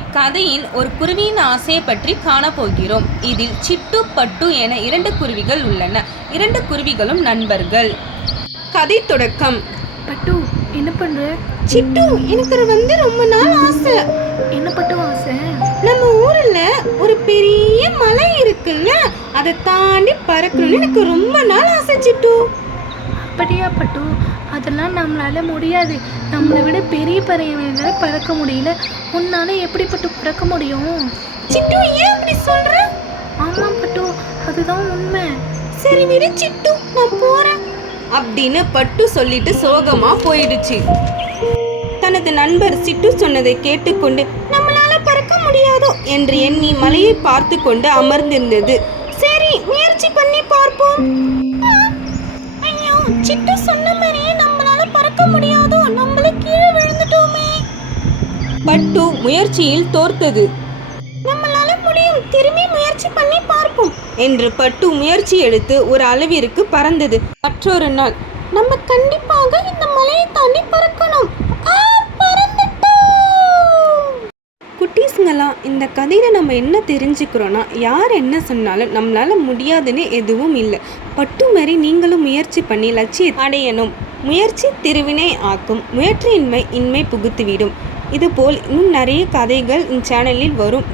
இக்கதையின் ஒரு குருவியின் ஆசையை பற்றி காணப்போகிறோம். இதில் சிட்டு பட்டு என 2 குருவிகள் உள்ளன. 2 குருவிகளும் நண்பர்கள். கதை தொடக்கம். பட்டு, என்ன பண்ற? சிட்டு, எனக்கு ரொம்ப நாள் ஆசை. என்ன பட்டு ஆசை? நம்ம ஊர்ல ஒரு பெரிய மலை இருக்குல்ல, அதை தாண்டி பறக்கணும்னு எனக்கு ரொம்ப நாள் ஆசை சிட்டு. அப்படியா பட்டு? அதெல்லாம் நம்மளால முடியாது. நம்மளை விட பெரிய பறவைகளை பறக்க முடியல. உன்னால எப்படி பட்டு பறக்க முடியும்? சிட்டு, ஏன் அப்படி சொல்ற? ஆமாம் பட்டு, அதுதான் உண்மை. சரி விடு சிட்டு, நான் போறேன் அப்படின்னு பட்டு சொல்லிட்டு சோகமா போயிடுச்சு. தனது நண்பர் சிட்டு சொன்னதை கேட்டுக்கொண்டு நம்மளால பறக்க முடியாதோ என்று எண்ணி மலையை பார்த்து கொண்டு அமர்ந்திருந்தது. சரி, முயற்சி பண்ணி பார்ப்போம். ஐயோ, சிட்டு சொன்ன மாதிரியே நம்மளால பறக்க முடியாதோ, நம்மள கீழே விழுந்துட்டோமே. பட்டு முயற்சியில் தோர்த்தது. நம்மளால முடியும், திரும்பி முயற்சி பண்ணி பார்ப்போம் என்று பட்டு முயற்சி எடுத்து ஒரு அளவிற்கு பறந்தது. மற்றொரு நாள், நம்ம கண்டிப்பாக இந்த மலையை தாண்டி பறக்கணும். குட்டீஸுங்களா, இந்த கதையில் நம்ம என்ன தெரிஞ்சுக்கிறோன்னா, யார் என்ன சொன்னாலும் நம்மளால முடியாதுன்னு எதுவும் இல்லை. பட்டு மாதிரி நீங்களும் முயற்சி பண்ணி லட்சியம் அடையணும். முயற்சி திருவினை ஆக்கும், முயற்சியின்மை இன்மை புகுத்துவிடும். இதுபோல் இன்னும் நிறைய கதைகள் இந்த சேனலில் வரும்.